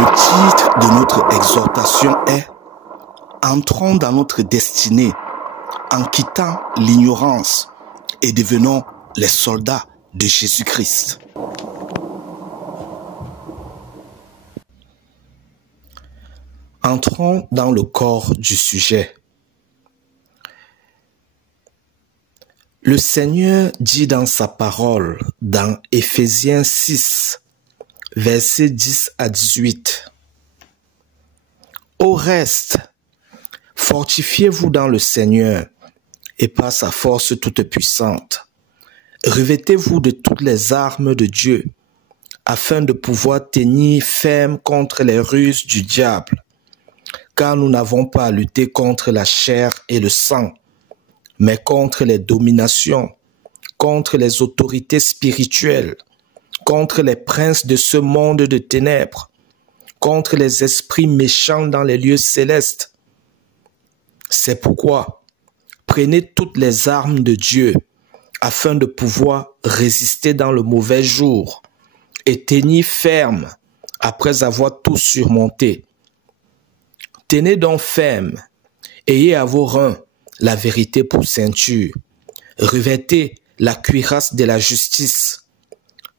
Le titre de notre exhortation est « Entrons dans notre destinée en quittant l'ignorance et devenons les soldats de Jésus-Christ ». Entrons dans le corps du sujet. Le Seigneur dit dans sa parole, dans Éphésiens 6, versets 10 à 18. Au reste, fortifiez-vous dans le Seigneur et par sa force toute puissante. Revêtez-vous de toutes les armes de Dieu, afin de pouvoir tenir ferme contre les ruses du diable. Car nous n'avons pas à lutter contre la chair et le sang, mais contre les dominations, contre les autorités spirituelles, contre les princes de ce monde de ténèbres, contre les esprits méchants dans les lieux célestes. C'est pourquoi, prenez toutes les armes de Dieu, afin de pouvoir résister dans le mauvais jour, et tenir ferme après avoir tout surmonté. Tenez donc ferme, ayez à vos reins la vérité pour ceinture, revêtez la cuirasse de la justice,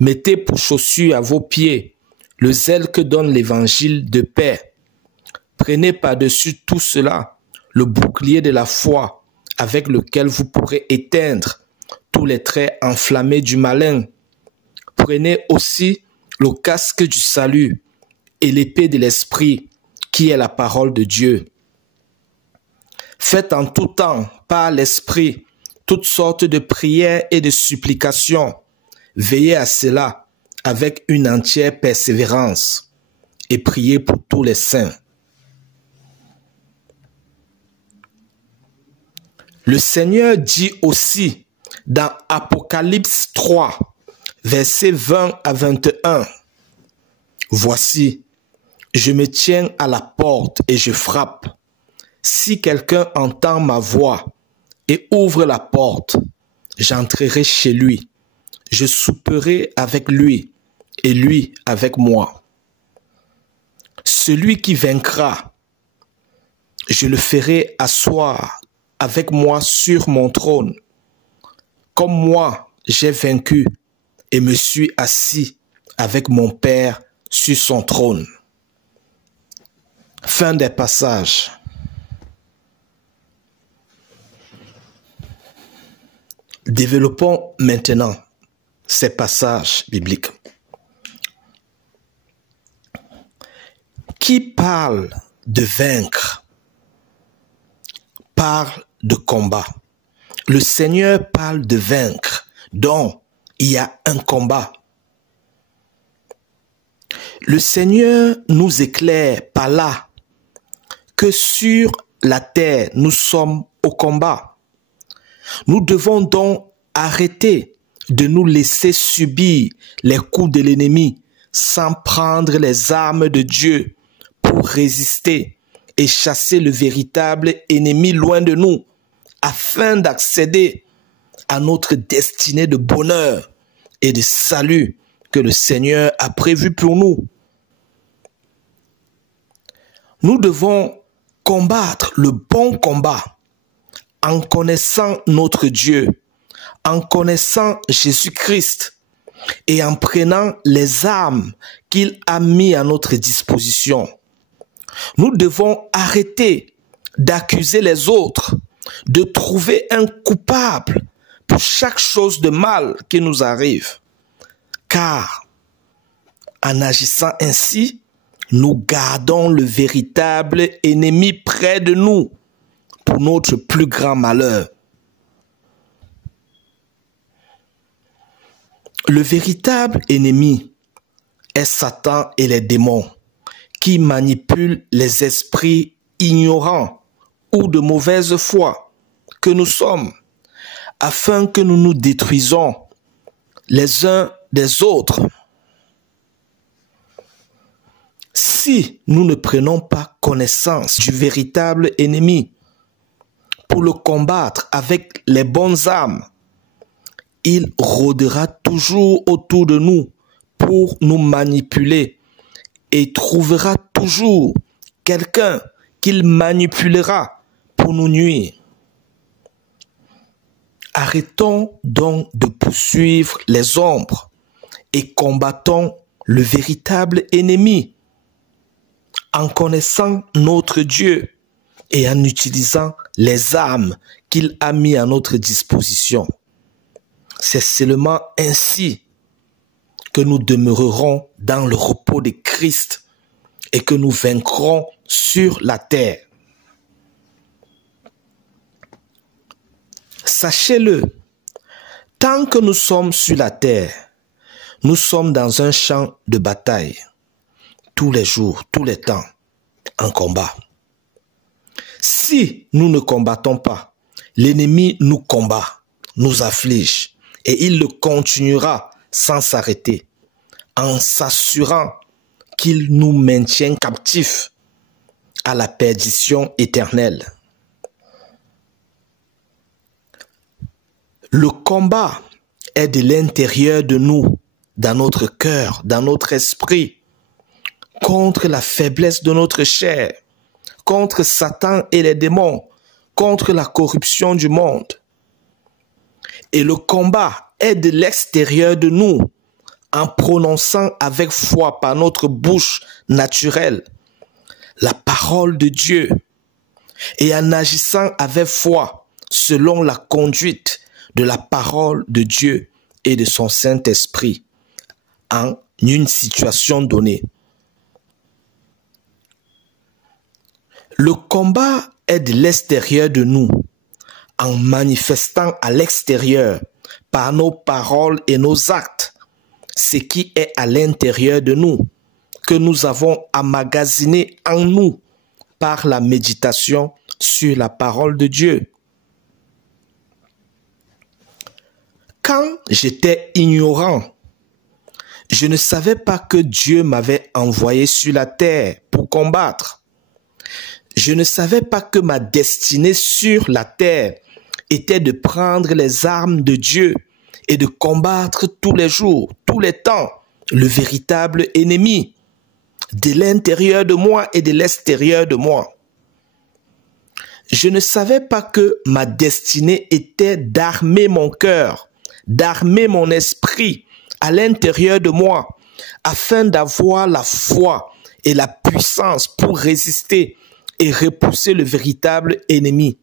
mettez pour chaussure à vos pieds le zèle que donne l'évangile de paix. Prenez par-dessus tout cela le bouclier de la foi avec lequel vous pourrez éteindre tous les traits enflammés du malin. Prenez aussi le casque du salut et l'épée de l'esprit qui est la parole de Dieu. Faites en tout temps, par l'Esprit, toutes sortes de prières et de supplications. Veillez à cela avec une entière persévérance et priez pour tous les saints. Le Seigneur dit aussi dans Apocalypse 3, versets 20 à 21, « Voici, je me tiens à la porte et je frappe. Si quelqu'un entend ma voix et ouvre la porte, j'entrerai chez lui. Je souperai avec lui et lui avec moi. Celui qui vaincra, je le ferai asseoir avec moi sur mon trône, comme moi j'ai vaincu et me suis assis avec mon Père sur son trône. » Fin des passages. Développons maintenant ces passages bibliques. Qui parle de vaincre parle de combat. Le Seigneur parle de vaincre, donc il y a un combat. Le Seigneur nous éclaire par là que sur la terre, nous sommes au combat. Nous devons donc arrêter de nous laisser subir les coups de l'ennemi sans prendre les armes de Dieu pour résister et chasser le véritable ennemi loin de nous afin d'accéder à notre destinée de bonheur et de salut que le Seigneur a prévu pour nous. Nous devons combattre le bon combat en connaissant notre Dieu, en connaissant Jésus-Christ et en prenant les armes qu'il a mis à notre disposition. Nous devons arrêter d'accuser les autres, de trouver un coupable pour chaque chose de mal qui nous arrive. Car en agissant ainsi, nous gardons le véritable ennemi près de nous pour notre plus grand malheur. Le véritable ennemi est Satan et les démons qui manipulent les esprits ignorants ou de mauvaise foi que nous sommes afin que nous nous détruisons les uns des autres. Si nous ne prenons pas connaissance du véritable ennemi pour le combattre avec les bonnes armes, il rôdera toujours autour de nous pour nous manipuler et trouvera toujours quelqu'un qu'il manipulera pour nous nuire. Arrêtons donc de poursuivre les ombres et combattons le véritable ennemi en connaissant notre Dieu et en utilisant les armes qu'il a mis à notre disposition. C'est seulement ainsi que nous demeurerons dans le repos de Christ et que nous vaincrons sur la terre. Sachez-le, tant que nous sommes sur la terre, nous sommes dans un champ de bataille, tous les jours, tous les temps, en combat. Si nous ne combattons pas, l'ennemi nous combat, nous afflige, et il le continuera sans s'arrêter, en s'assurant qu'il nous maintient captifs à la perdition éternelle. Le combat est de l'intérieur de nous, dans notre cœur, dans notre esprit, contre la faiblesse de notre chair, contre Satan et les démons, contre la corruption du monde. Et le combat est de l'extérieur de nous, en prononçant avec foi par notre bouche naturelle la parole de Dieu et en agissant avec foi selon la conduite de la parole de Dieu et de son Saint-Esprit en une situation donnée. Le combat est de l'extérieur de nous, en manifestant à l'extérieur par nos paroles et nos actes ce qui est à l'intérieur de nous, que nous avons emmagasiné en nous par la méditation sur la parole de Dieu. Quand j'étais ignorant, je ne savais pas que Dieu m'avait envoyé sur la terre pour combattre. Je ne savais pas que ma destinée sur la terre était de prendre les armes de Dieu et de combattre tous les jours, tous les temps, le véritable ennemi, de l'intérieur de moi et de l'extérieur de moi. Je ne savais pas que ma destinée était d'armer mon cœur, d'armer mon esprit à l'intérieur de moi, afin d'avoir la foi et la puissance pour résister et repousser le véritable ennemi.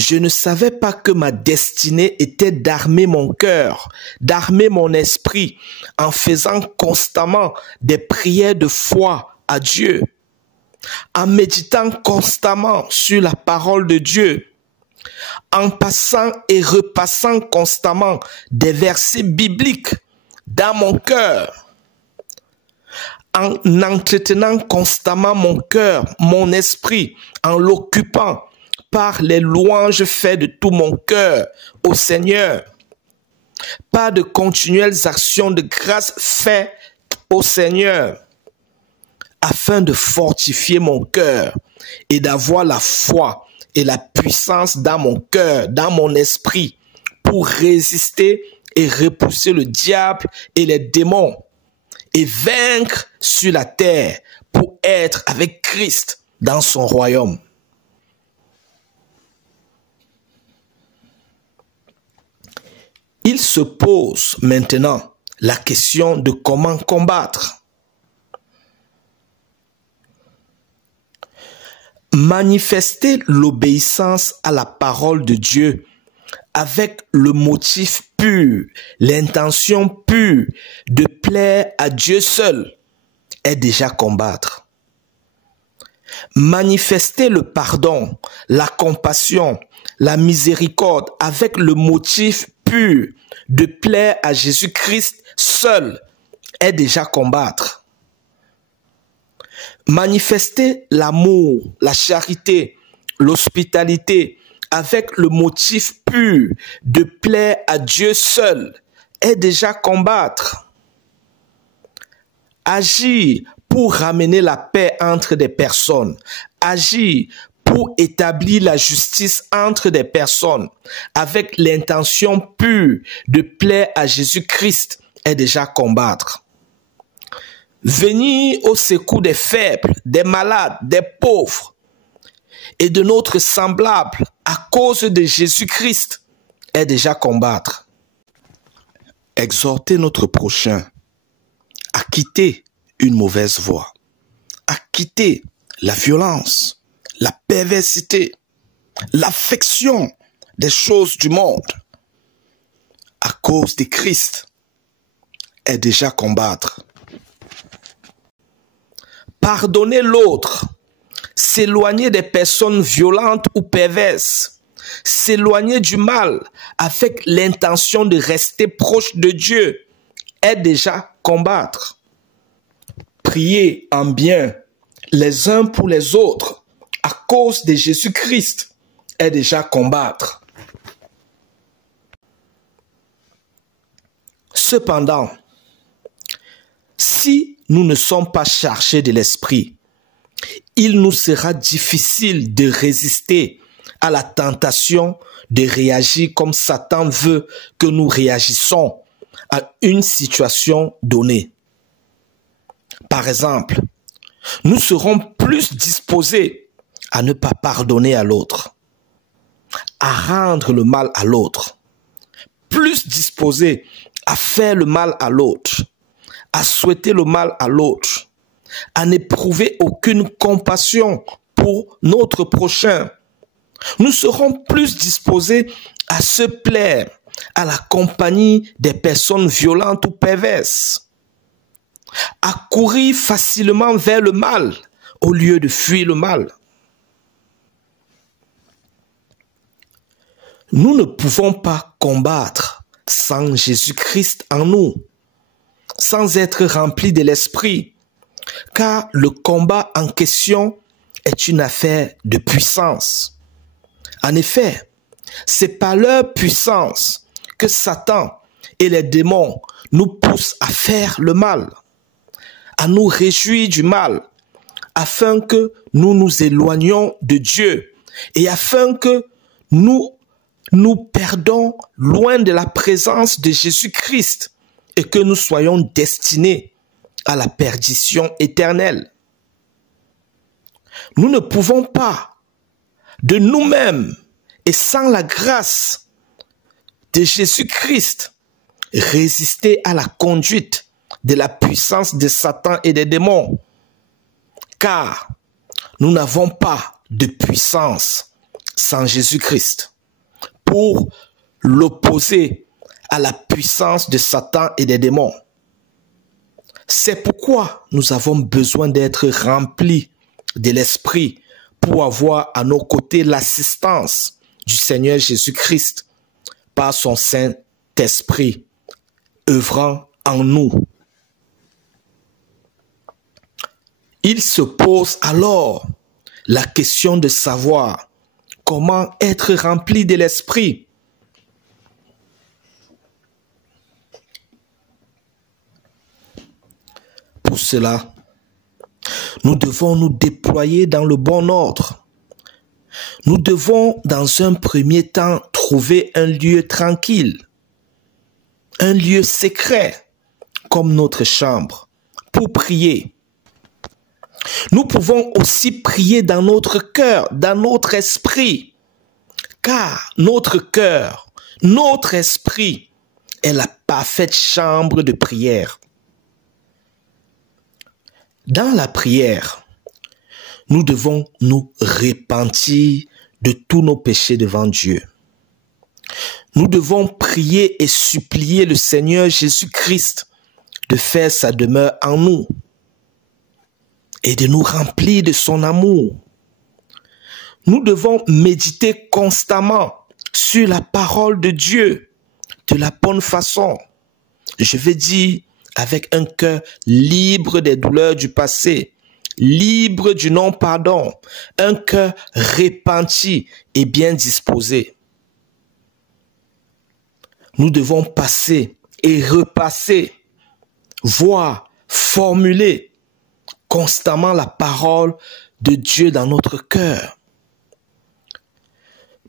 Je ne savais pas que ma destinée était d'armer mon cœur, d'armer mon esprit en faisant constamment des prières de foi à Dieu, en méditant constamment sur la parole de Dieu, en passant et repassant constamment des versets bibliques dans mon cœur, en entretenant constamment mon cœur, mon esprit, en l'occupant par les louanges faites de tout mon cœur au Seigneur, par de continuelles actions de grâce faites au Seigneur, afin de fortifier mon cœur et d'avoir la foi et la puissance dans mon cœur, dans mon esprit, pour résister et repousser le diable et les démons, et vaincre sur la terre pour être avec Christ dans son royaume. Il se pose maintenant la question de comment combattre. Manifester l'obéissance à la parole de Dieu avec le motif pur, l'intention pure de plaire à Dieu seul est déjà combattre. Manifester le pardon, la compassion, la miséricorde avec le motif pur de plaire à Jésus-Christ seul est déjà combattre. Manifester l'amour, la charité, l'hospitalité avec le motif pur de plaire à Dieu seul est déjà combattre. Agir pour ramener la paix entre des personnes, agir pour établir la justice entre des personnes avec l'intention pure de plaire à Jésus-Christ est déjà combattre. venir au secours des faibles, des malades, des pauvres et de notre semblable à cause de Jésus-Christ est déjà combattre. Exhorter notre prochain à quitter une mauvaise voie, à quitter la violence, la perversité, l'affection des choses du monde à cause de Christ est déjà combattre. Pardonner l'autre, s'éloigner des personnes violentes ou perverses, s'éloigner du mal avec l'intention de rester proche de Dieu est déjà combattre. Prier en bien les uns pour les autres à cause de Jésus-Christ est déjà combattre. Cependant, si nous ne sommes pas chargés de l'esprit, il nous sera difficile de résister à la tentation de réagir comme Satan veut que nous réagissons à une situation donnée. Par exemple, nous serons plus disposés à ne pas pardonner à l'autre, à rendre le mal à l'autre, plus disposés à faire le mal à l'autre, à souhaiter le mal à l'autre, à n'éprouver aucune compassion pour notre prochain. Nous serons plus disposés à se plaire à la compagnie des personnes violentes ou perverses, à courir facilement vers le mal au lieu de fuir le mal. Nous ne pouvons pas combattre sans Jésus-Christ en nous, sans être remplis de l'esprit, car le combat en question est une affaire de puissance. En effet, c'est par leur puissance que Satan et les démons nous poussent à faire le mal, à nous réjouir du mal, afin que nous nous éloignions de Dieu et afin que nous perdons loin de la présence de Jésus-Christ et que nous soyons destinés à la perdition éternelle. Nous ne pouvons pas, de nous-mêmes et sans la grâce de Jésus-Christ, résister à la conduite de la puissance de Satan et des démons, car nous n'avons pas de puissance sans Jésus-Christ pour l'opposer à la puissance de Satan et des démons. C'est pourquoi nous avons besoin d'être remplis de l'Esprit pour avoir à nos côtés l'assistance du Seigneur Jésus-Christ par son Saint-Esprit œuvrant en nous. Il se pose alors la question de savoir comment être rempli de l'Esprit. Pour cela, nous devons nous déployer dans le bon ordre. Nous devons, dans un premier temps, trouver un lieu tranquille, un lieu secret, comme notre chambre, pour prier. Nous pouvons aussi prier dans notre cœur, dans notre esprit, car notre cœur, notre esprit est la parfaite chambre de prière. Dans la prière, nous devons nous repentir de tous nos péchés devant Dieu. Nous devons prier et supplier le Seigneur Jésus-Christ de faire sa demeure en nous et de nous remplir de son amour. Nous devons méditer constamment sur la parole de Dieu de la bonne façon. Je veux dire, avec un cœur libre des douleurs du passé, libre du non-pardon, un cœur repenti et bien disposé. Nous devons passer et repasser, voire formuler constamment la parole de Dieu dans notre cœur.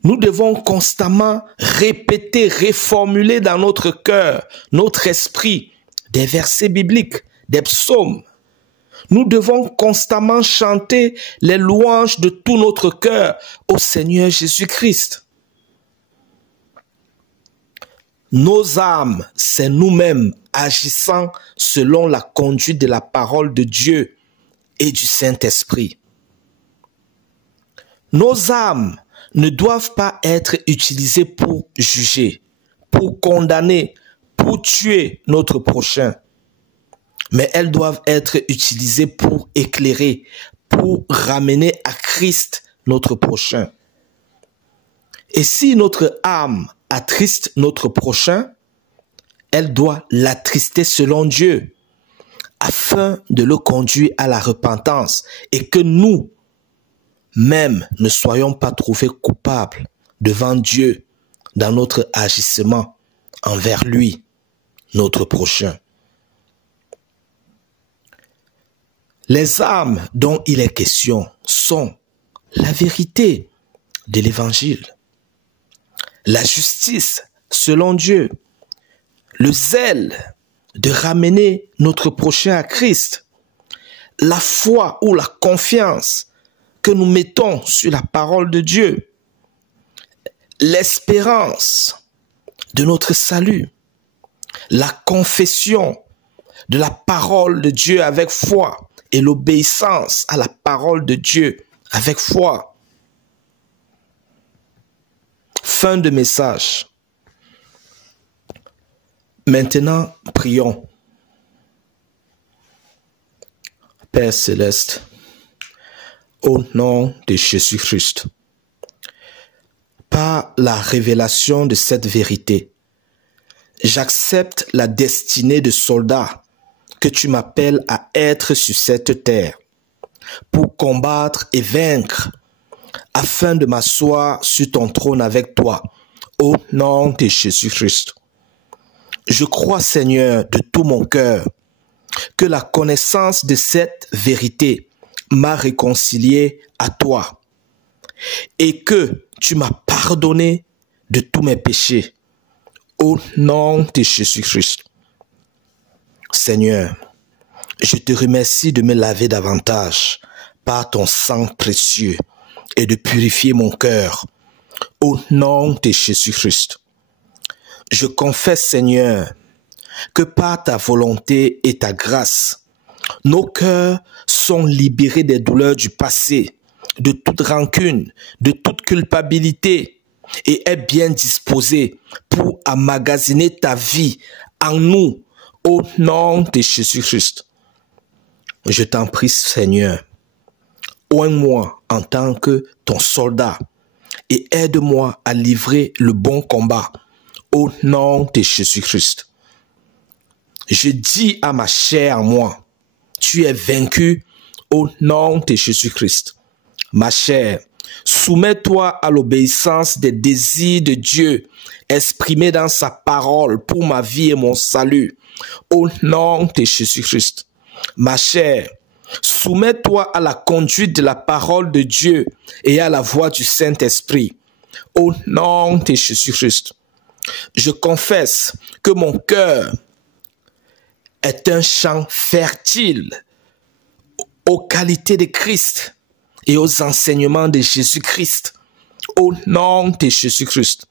Nous devons constamment répéter, reformuler dans notre cœur, notre esprit, des versets bibliques, des psaumes, Nous devons constamment chanter les louanges de tout notre cœur au Seigneur Jésus-Christ. Nos âmes, c'est nous-mêmes agissant selon la conduite de la parole de Dieu et du Saint-Esprit. Nos âmes ne doivent pas être utilisées pour juger, pour condamner, pour tuer notre prochain. Mais elles doivent être utilisées pour éclairer, pour ramener à Christ notre prochain. Et si notre âme attriste notre prochain, elle doit l'attrister selon Dieu, afin de le conduire à la repentance et que nous, même, ne soyons pas trouvés coupables devant Dieu dans notre agissement envers lui, notre prochain. Les âmes dont il est question sont la vérité de l'Évangile, la justice selon Dieu, le zèle de ramener notre prochain à Christ, la foi ou la confiance que nous mettons sur la parole de Dieu, l'espérance de notre salut, la confession de la parole de Dieu avec foi et l'obéissance à la parole de Dieu avec foi. Fin de message. Maintenant, prions. Père céleste, au nom de Jésus-Christ, par la révélation de cette vérité, j'accepte la destinée de soldat que tu m'appelles à être sur cette terre, pour combattre et vaincre, afin de m'asseoir sur ton trône avec toi, au nom de Jésus-Christ. Je crois, Seigneur, de tout mon cœur, que la connaissance de cette vérité m'a réconcilié à toi et que tu m'as pardonné de tous mes péchés. Au nom de Jésus-Christ. Seigneur, je te remercie de me laver davantage par ton sang précieux et de purifier mon cœur. Au nom de Jésus-Christ. Je confesse, Seigneur, que par ta volonté et ta grâce, nos cœurs sont libérés des douleurs du passé, de toute rancune, de toute culpabilité, et est bien disposé pour emmagasiner ta vie en nous, au nom de Jésus-Christ. Je t'en prie, Seigneur, oigne-moi en tant que ton soldat et aide-moi à livrer le bon combat, au nom de Jésus-Christ. Je dis à ma chair en moi, tu es vaincu au nom de Jésus-Christ. Ma chair, soumets-toi à l'obéissance des désirs de Dieu exprimés dans sa parole pour ma vie et mon salut, au nom de Jésus-Christ. Ma chair, soumets-toi à la conduite de la parole de Dieu et à la voix du Saint-Esprit, au nom de Jésus-Christ. Je confesse que mon cœur est un champ fertile aux qualités de Christ et aux enseignements de Jésus-Christ, au nom de Jésus-Christ.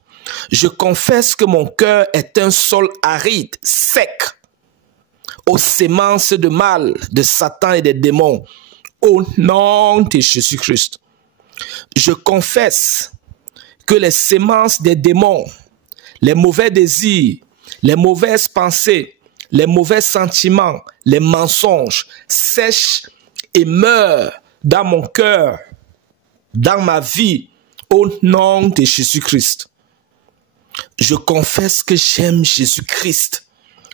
Je confesse que mon cœur est un sol aride, sec, aux semences de mal, de Satan et des démons, au nom de Jésus-Christ. Je confesse que les semences des démons, les mauvais désirs, les mauvaises pensées, les mauvais sentiments, les mensonges sèchent et meurent dans mon cœur, dans ma vie, au nom de Jésus-Christ. Je confesse que j'aime Jésus-Christ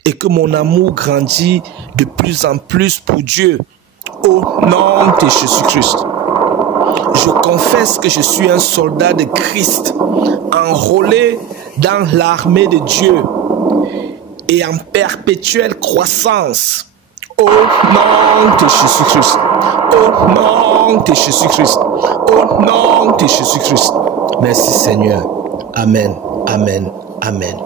et que mon amour grandit de plus en plus pour Dieu, au nom de Jésus-Christ. Je confesse que je suis un soldat de Christ, enrôlé dans l'armée de Dieu et en perpétuelle croissance, au nom de Jésus-Christ, au nom de Jésus-Christ, au nom de Jésus-Christ. Merci Seigneur. Amen, amen, amen.